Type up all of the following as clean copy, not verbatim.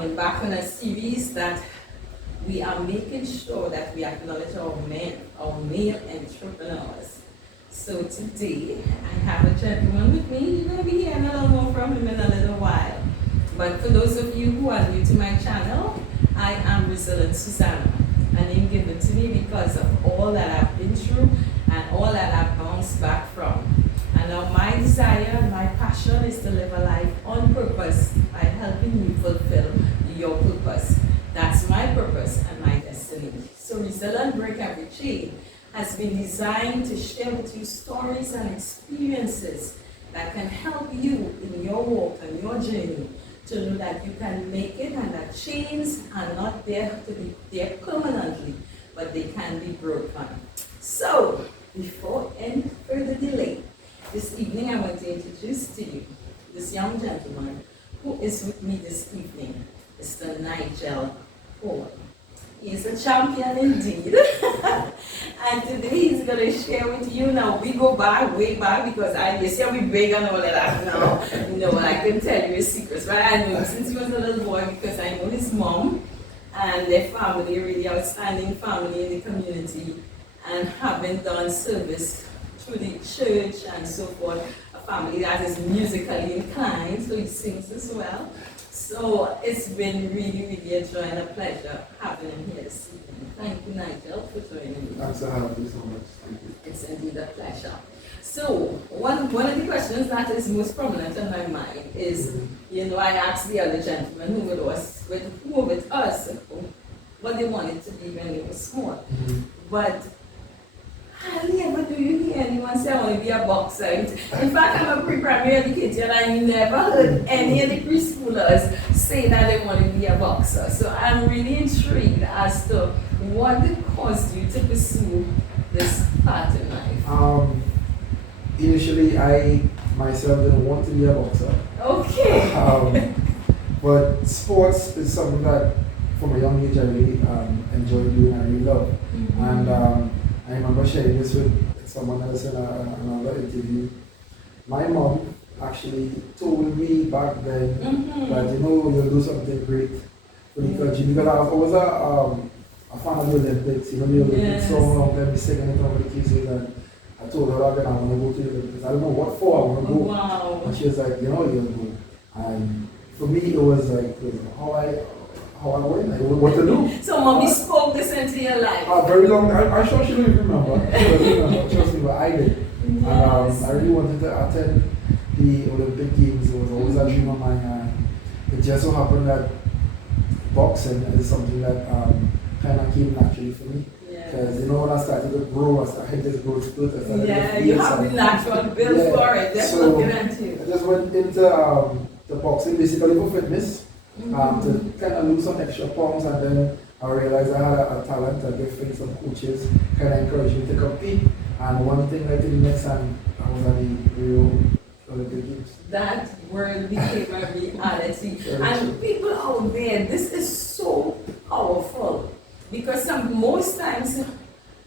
we're back on a series that we are making sure that we acknowledge our male entrepreneurs. So today, I have a gentleman with me. You're going to be hearing a little more from him in a little while. But for those of you who are new to my channel, I am Resilient Susanna. A name given to me because of all that I've been through and all that I've bounced back from. And now my desire, my passion is to live a life on purpose by helping you fulfill your purpose. That's my purpose and my destiny. So Resilient Break Every Chain has been designed to share with you stories and experiences that can help you in your walk and your journey to know that you can make it and that chains are not there to be there permanently, but they can be broken. So, before any further delay, this evening I want to introduce to you this young gentleman who is with me this evening, Mr. Nigel. He is a champion indeed. And today he's going to share with you. Now we go back, way back, because you see how we big and all of that now. I can tell you his secrets, but I know him since he was a little boy because I know his mom and their family, really outstanding family in the community, and having done service through the church and so forth. A family that is musically inclined, so he sings as well. So it's been really, really a joy and a pleasure having him here this evening. Thank you, Nigel, for joining me. Thanks for having me so much. Thank you. It's indeed a pleasure. So one of the questions that is most prominent in my mind is, I asked the other gentlemen who were with us what they wanted to be when they were small. But hardly ever do you hear anyone say, I want to be a boxer. In fact, I'm a pre-primary educator and I never heard any of the preschoolers say that they want to be a boxer. So I'm really intrigued as to what caused you to pursue this path in life. Initially, I myself didn't want to be a boxer. Okay. But sports is something that from a young age I really enjoy doing, I really love. And I remember sharing this with someone else in another interview. My mom actually told me back then that you'll do something great for the country, because I was a fan of the Olympics. The Olympics song, let me singing it over the cases, and I told her that I want to go to the Olympics. I don't know what for, I want to go. Wow. And she was like, you'll go. And for me, it was like how I went, like what to do. So mommy spoke this into your life? Very long. I'm sure she don't even remember. She doesn't remember. Trust me, but I did. Yes. And I really wanted to attend the Olympic Games. It was always a dream of mine. And it just so happened that boxing is something that kind of came naturally for me. Because when I started to grow, I hit this growth spurt. You have the natural build for it. That's looking at you. I just went into the boxing basically for fitness. To kind of lose some extra pounds, and then I realized I had a talent, a gift, some coaches kind of encouraged me to compete, and one thing led to the next, and I was at the Rio Olympic Games. That word became a reality. And people out there, this is so powerful, because most times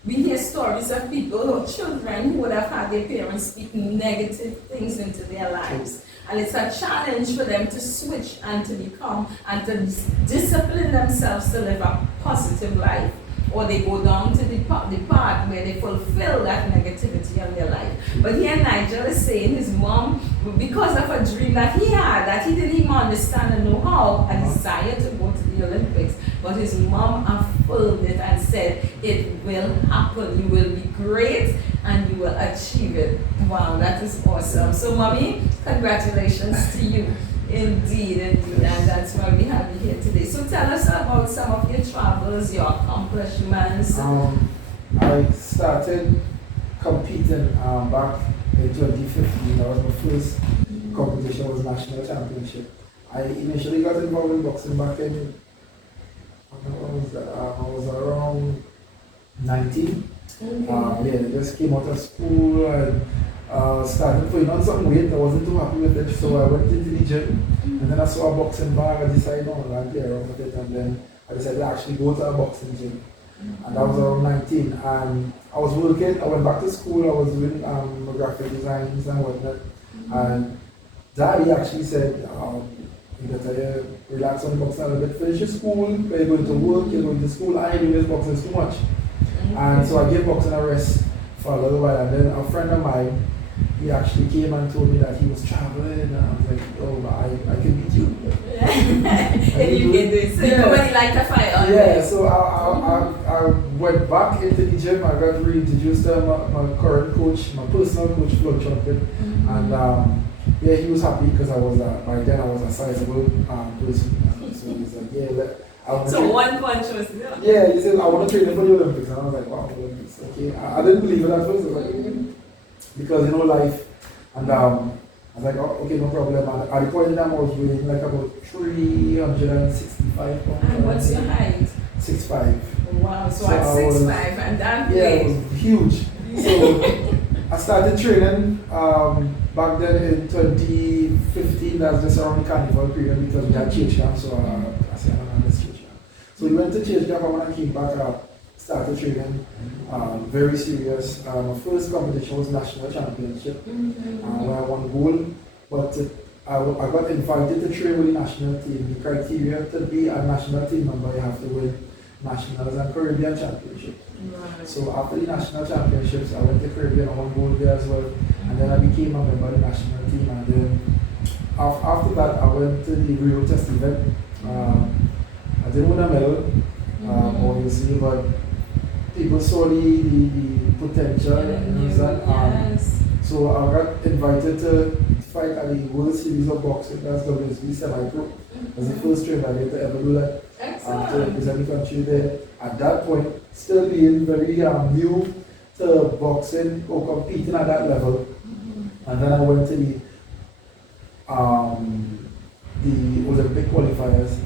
we hear stories of people or children who would have had their parents speak negative things into their lives. And it's a challenge for them to switch and to become and to discipline themselves to live a positive life. Or they go down to the path where they fulfill that negativity in their life. But here Nigel is saying his mom, because of a dream that he had, that he didn't even understand and know how, a desire to go to the Olympics. But his mom affirmed it and said, it will happen, you will be great and you will achieve it. Wow, that is awesome. So mommy, congratulations to you. Indeed, and that's why we have you here today. So tell us about some of your travels, your accomplishments. I started competing back in 2015. That was my first competition, was national championship. I initially got involved in boxing back in, I was around 19. I just came out of school and started putting on some weight. I wasn't too happy with it, so I went into the gym, and then I saw a boxing bag. I decided, I'll play around with it, and then I decided to actually go to a boxing gym. And that was around 19, and I was working. I went back to school. I was doing graphic designs and whatnot, and Daddy actually said, you better relax on the boxing a little bit, finish your school, you're going to work, you're going to school, and you're doing this boxing is too much. And so I gave boxing a rest for a little while, and then a friend of mine, he actually came and told me that he was traveling, and I was like, oh, I can beat you. If you get this, so you already like to fight on this. So I went back into the gym. I got reintroduced to my current coach, my personal coach, Flo Chumpin, and yeah, he was happy because I was by then I was a sizable person. So he was like, yeah, so one punch was enough. Yeah, he said I want to train for the Olympics, and I was like, wow, Olympics, okay. I didn't believe it at first. I was like, because life, and I was like, oh, okay, no problem. And at the point in time, I was weighing like about 365 pounds. And what's your height? 6'5". Wow, so at 6'5", and that it was huge. So I started training back then in 2015. That's just around the carnival period because we had church camp. So I said, I'm on this church camp. So we went to church camp, and when I came back up, started training, very serious. My first competition was national championship, where I won gold. But I got invited to train with the national team. The criteria to be a national team member, you have to win nationals and Caribbean championship. Right. So after the national championships, I went to Caribbean and won gold there as well. And then I became a member of the national team. And then after that, I went to the Rio Test event. I didn't win a medal, obviously, but people saw the potential yes. So I got invited to fight at the World Series of Boxing, that's WSB semi-pro. As the first trainer I get to ever do that. To represent the country there. At that point, still being very new to boxing or competing at that level. And then I went to the Olympic qualifiers.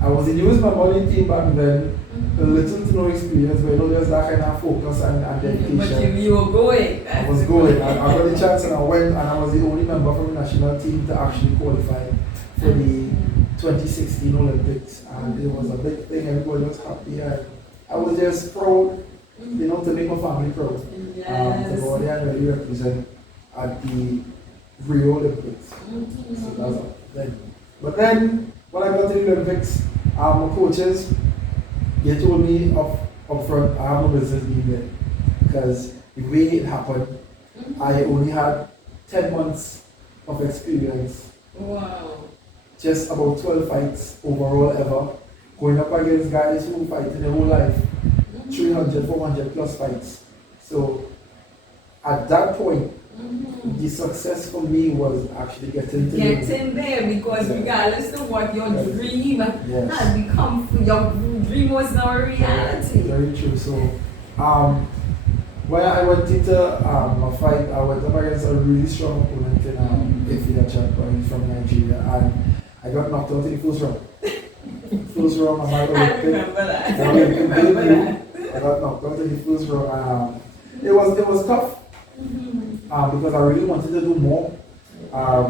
I was the newest member of the team back then. Little to no experience, but there's that kind of focus and dedication. But you were going. I was going. I got the chance and I went, and I was the only member from the national team to actually qualify for the 2016 Olympics. And it was a big thing, everybody was happy. And I was just proud, to make my family proud. Yes. To go there and really represent at the Rio Olympics. So that's then. But then, when I got to the Olympics, my coaches, they told me up front, I have no business being there. Because the way it happened, I only had 10 months of experience. Wow. Just about 12 fights overall ever. Going up against guys who fight in their whole life. 300, 400 plus fights. So, at that point, the success for me was actually getting there, because regardless of what your dream had become, your dream was now a reality. Very true. So, when I went into a fight, I went up against a really strong opponent in Fitnesd from Nigeria, and I got knocked out in the first round. First round, I remember that. I got knocked out in the first round. It was tough. Because I really wanted to do more. I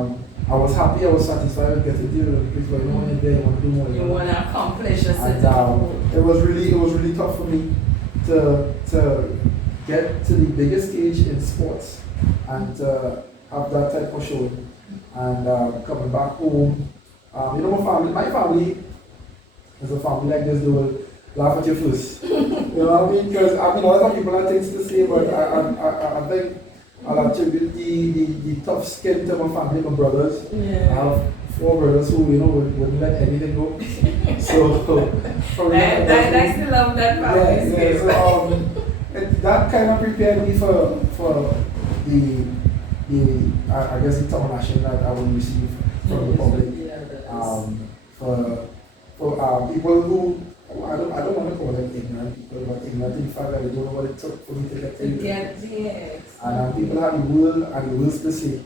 was happy, I was satisfied with getting to the Olympics, but when you're there, you want to do more. You want to accomplish a certain goal. It was really tough for me to get to the biggest stage in sports and have that type of show. And coming back home, my family is a family like this. They will laugh at you first. You know what I mean? Because a lot of people have things to say, but I think I'll attribute the tough skin to my family, my brothers. Yeah. I have 4 brothers who wouldn't let anything go. So I still love that family skin. So that kind of prepared me for the I guess the international that I will receive from the public. For people who I don't want to call them ignorant people, but ignorant in fact that they don't know what it took for me to get to yes. And people had the words to say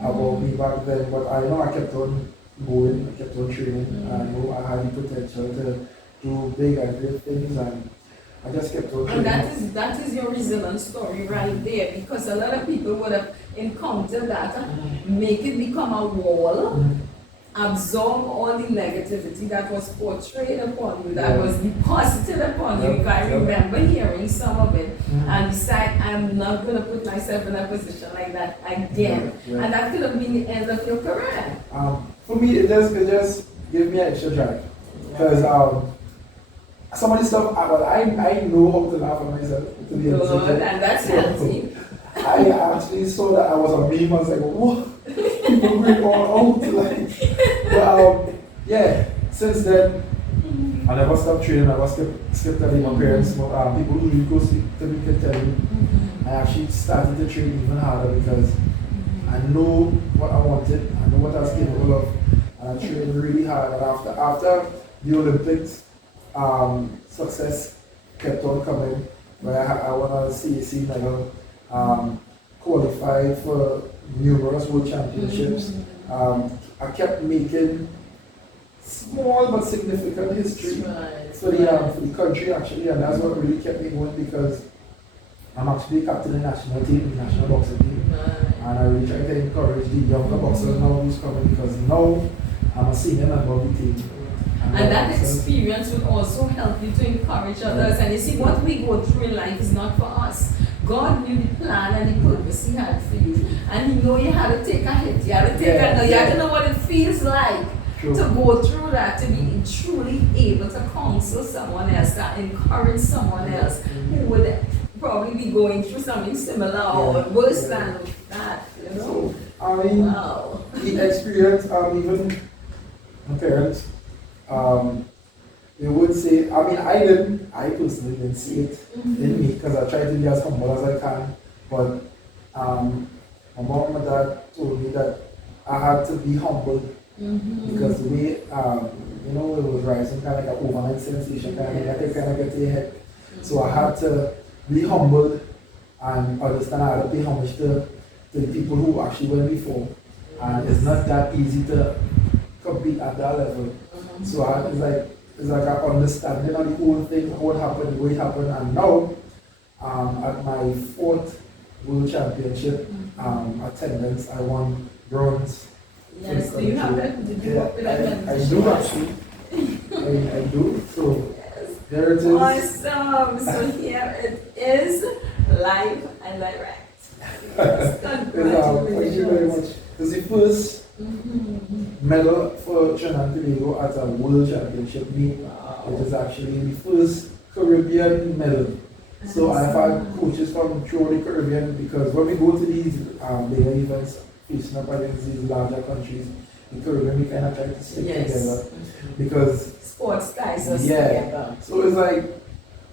about me back then, but I know I kept on going, I kept on training, I know I had the potential to do big and great things, and I just kept on training. And that is your resilience story right there, because a lot of people would have encountered that, make it become a wall, absorb all the negativity that was portrayed upon you, that was deposited upon you. I remember hearing some of it and decide, I'm not going to put myself in a position like that again. And that could have been the end of your career. for me, it just gave me an extra drive. Because some of the stuff, I know how to laugh at myself. To be honest with you. And that's healthy. I actually saw that I was a meme. I was like, what? People going all out. Like, but yeah, since then, I never stopped training. I never skipped any of my parents. People who really close to me can tell you. I actually started to train even harder because I know what I wanted. I know what I was capable of. And I trained really hard. And after the Olympics, success kept on coming. Where I won a CAC medal, qualified for numerous world championships. I kept making small but significant history for the country actually, and that's what really kept me going because I'm actually captain of the national team, the national boxing team, and I really try to encourage the younger boxers now who's coming because now I'm a senior member of the team. And that experience will also help you to encourage others. And you see, what we go through in life is not for us. God knew the plan and the purpose He had for you. And He knew you had to take a hit. You had to take a no. You had to know what it feels like to go through that, to be truly able to counsel someone else, to encourage someone else who would probably be going through something similar or worse than that. You know? So, I mean, the experience, even my parents, they would say, I mean, I personally didn't see it in me because I tried to be as humble as I can. But my mom and my dad told me that I had to be humble because the way, it was rising kind of like an overnight sensation, kind of get to your head. So I had to be humbled and understand I had to pay homage to the people who actually went before. And it's not that easy to compete at that level. So it's like an understanding of the whole thing, how it happened, the way it happened, and now at my 4th World Championship attendance, I won bronze. Yes, do you have it? Did you work with that? I do actually. I do. So there it is. Awesome. So here it is, live and direct. Yes, thank you very much. It's the first medal for Trinidad and Tobago at a World Championship meet. It is actually the first Caribbean medal. So I've had coaches from throughout the Caribbean because when we go to these bigger events, facing up against these larger countries, the Caribbean, we kind of try to stick together because sports guys are together. So it's like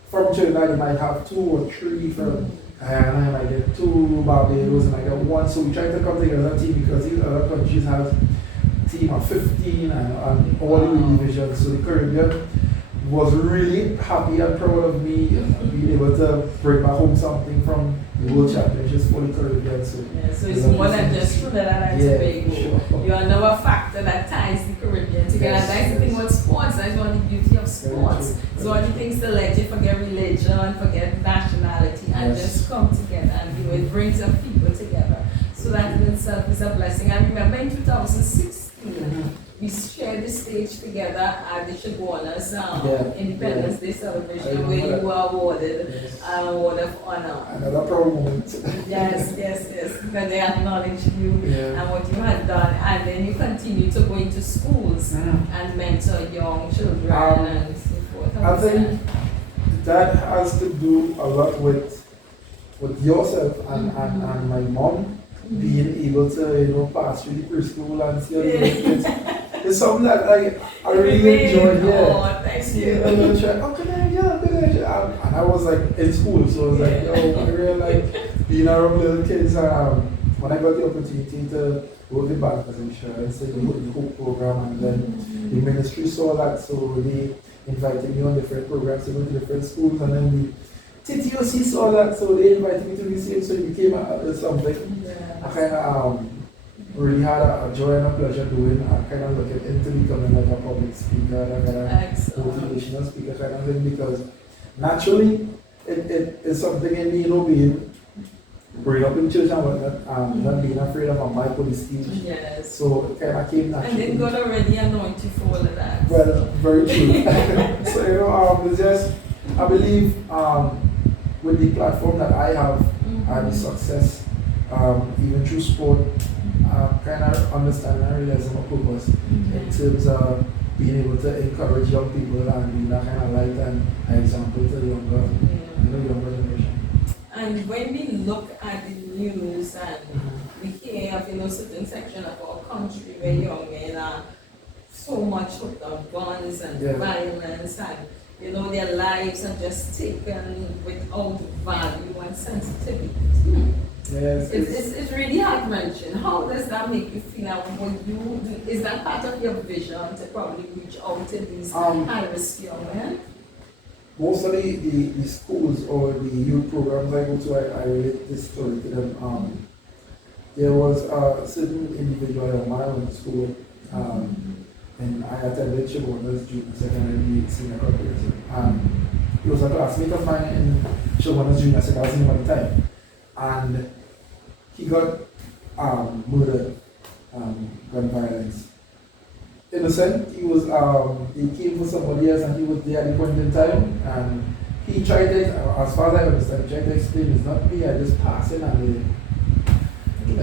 from Trinidad, you might have 2 or 3 from Guyana, you might get 2 Barbados, and I get 1. So we try to come together as a team because these other countries have a team of 15 and all the divisions. So the Caribbean was really happy and proud of me being able to bring back home something from the World Championships for the Caribbean. So, so it's more than just Trinidad and Tobago. Sure. You are another factor that ties the Caribbean together. Yes. That's the thing about sports. That's one of the beauty of sports. It's one of the things that let you forget religion, forget nationality, and just come together. And it brings up people together. So that in itself is a blessing. I remember in 2016, we shared the stage together at the Chaguanas Independence Day celebration where you were awarded an award of honor. Another proud moment. Yes, because they acknowledged you and what you had done, and then you continue to go into schools and mentor young children and so forth. I think that has to do a lot with yourself and my mom. Being able to, pass through the preschool and see it's something that I really enjoyed. Oh, thank you. And I was like in school, so I was like, I really like being around little kids. When I got the opportunity to work in Bankers Insurance, the Hope program, and then the ministry saw that, so they invited me on different programs to go to different schools, and then the TTOC saw that, so they invited me to the same, so it became something I kind of really had a joy and a pleasure doing. I kind of looking into becoming like a public speaker, a kind of motivational speaker kind of thing, because naturally it is something in me, being growing up in church and whatnot, not being afraid of a mic on the stage. Yes. So it kind of came naturally. And then God already anointed you for all of that. Well, very true. So it's just, I believe with the platform that I have and the success, even through sport, kind of understanding and realizing my purpose in terms of being able to encourage young people and being that kind of light and example to the younger generation. And when we look at the news and we hear of certain section of our country where young men are so much hooked on guns and violence and their lives are just taken without value and sensitivity. Yes, it's really heart-wrenching. How does that make you feel? And is that part of your vision to probably reach out to these high-risk young men? Most of the schools or the youth programs I go to, I relate this story to them. There was a certain individual when I went to school, and I attended Shoguna's Junior Secondary Senior Corporation. He was a classmate of mine in Shoguna's Junior Secondary at the time. And he got murdered, gun violence. Innocent, he came for somebody else and he was there at the point in time. And he tried to, as far as I understand, he tried to explain, it's not me, I just passed in and he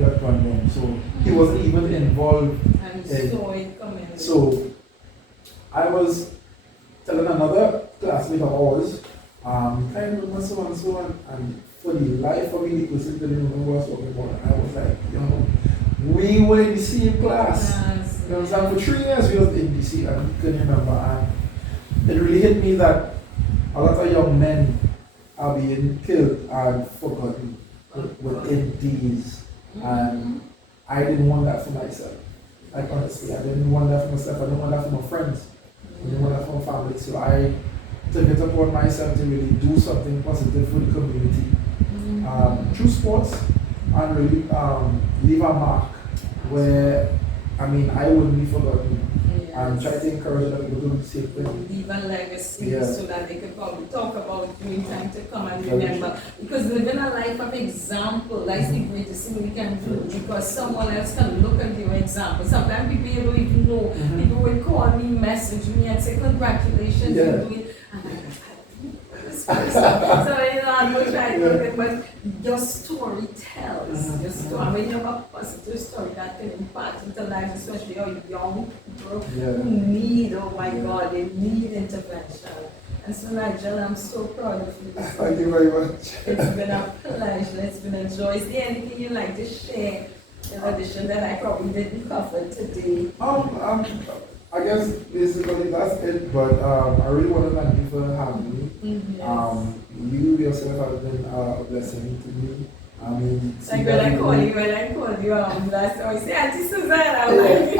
got run down. So he wasn't even involved. And saw it coming. So I was telling another classmate of ours, kind of remember so and so, and for the life of me, the person didn't remember what I was talking about. And I was like, we were in the same class. Yes. You know what I'm saying? For 3 years we was in DC and we couldn't remember. And it really hit me that a lot of young men are being killed and forgotten within days. And I didn't want that for myself. Like honestly, I didn't want that for myself. I didn't want that for my friends. I didn't want that for my family. So I took it upon myself to really do something positive for the community through sports and really leave a mark where, I wouldn't be forgotten. Yes. And try to encourage other people to do the same thing. Leave a legacy so that they could probably talk about you in time to come and remember. Because living a life of example, that's the greatest thing we can do. Because someone else can look at your example. Sometimes people you don't even know. People will call me, message me and say, congratulations, you're doing it. And I'm like, so I'm not trying to but your story tells. Your story. When you have a positive story that can impact into lives, especially our young people who need, oh my God, they need intervention. And so Nigel, I'm so proud of you. Thank you very much. It's been a pleasure, it's been a joy. Is there anything you'd like to share in addition that I probably didn't cover today? I guess basically that's it, but I really want to thank you for having me. You yourself have been a blessing to me. Like when I call you, last time I say, Auntie Susanna, I'm like,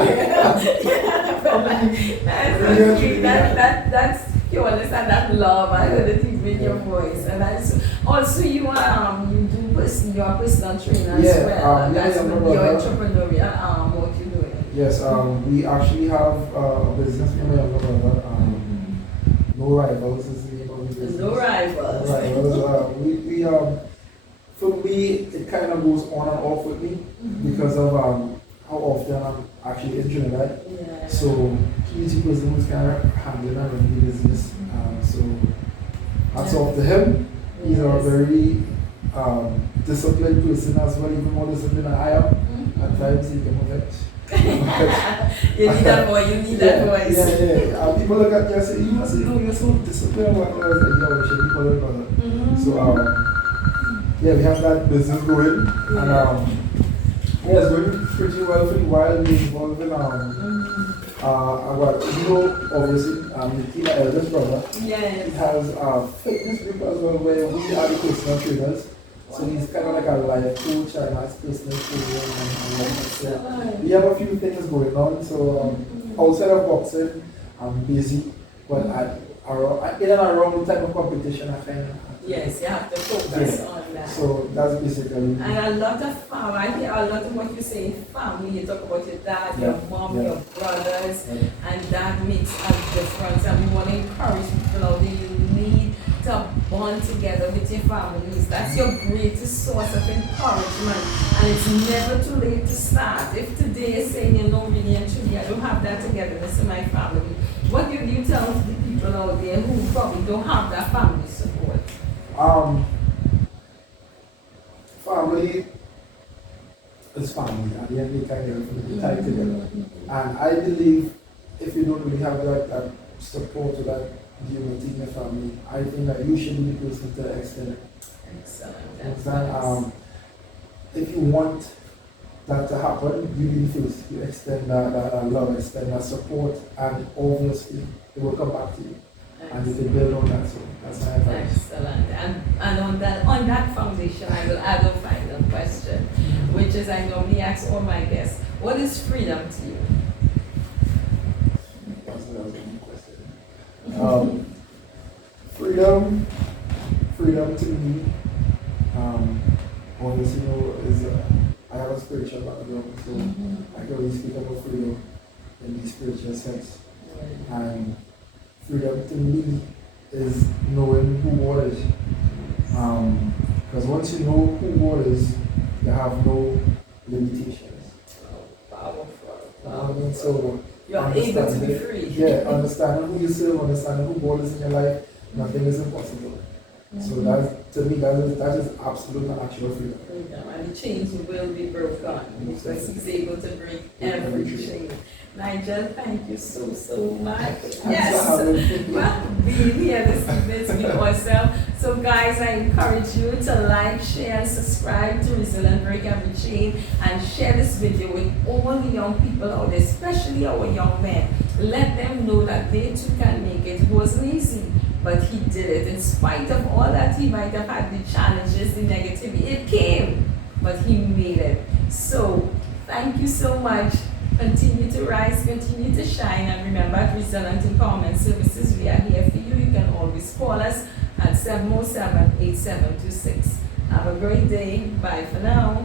that's sweet. That's you understand that love. I heard it in your voice, and that's also you are you are personal trainer as well. That's your entrepreneurial what you're doing. Yes, we actually have a business, me and my younger brother. No Rivals is the name of the business. No Rivals. No Rivals. We for me, it kind of goes on and off with me because of how often I'm actually in Trinidad. Yeah. So he's the person who's kind of handling and running the business. So that's off to him. He's a very disciplined person as well, even more disciplined than I am. At times he can move it. You need that voice, voice. Yeah. People look at you and say, you must say, no, you're so disciplined. I was like, yo, should people learn about that? So, we have that business going. And, it's going pretty well for a while. We're involved in, obviously, Nikki, my eldest brother, he has a fitness group as well where we are the personal trainers. So he's kind of like a life coach and a personal trainer. So we have a few things going on. So outside of boxing, I'm busy, but in and around the type of competition, I kind of. Yes, you have to focus on that. So that's basically. And a lot of family, I hear a lot of what you say, family. You talk about your dad, your mom, your brothers, and that makes a difference. And we want to encourage people out there. You need to bond together with your families. That's your greatest source of encouragement. And it's never too late to start. If today is saying, really and truly, I don't have that togetherness in my family, what do you tell the people out there who probably don't have that family support? Family is is family, and the end of the time you're going to be tied together. And I believe if you don't really have that support or that unity in your family, I think that you should be the person to extend it. Excellent. If you want that to happen, you need first. You extend that love, extend that support, and obviously it will come back to you. And you can build on that. So that's my advice. Excellent. And on that foundation, I will add a final question, which is I normally ask all my guests, what is freedom to you? That's a good question. Freedom to me, obviously, is I have a spiritual background, so I can really speak about freedom in the spiritual sense. And freedom to me is knowing who God is. Because once you know who God is, you have no limitations. Powerful. So you're able to be free. Yeah, understanding who you serve, understanding who God is in your life, nothing is impossible. So that, to me, that is absolute and actual freedom. And the chains will be broken because he's able to break every chain. Nigel, thank you so much. Yes. Well, being here this evening has been awesome. So guys, I encourage you to like, share, and subscribe to Resilient Break Every Chain, and share this video with all the young people out there, especially our young men. Let them know that they too can make it. It wasn't easy, but he did it. In spite of all that he might have had, the challenges, the negativity, it came, but he made it. So thank you so much. Continue to rise, continue to shine, and remember at Resilient Empowerment Services, we are here for you. You can always call us at 707-8726. Have a great day. Bye for now.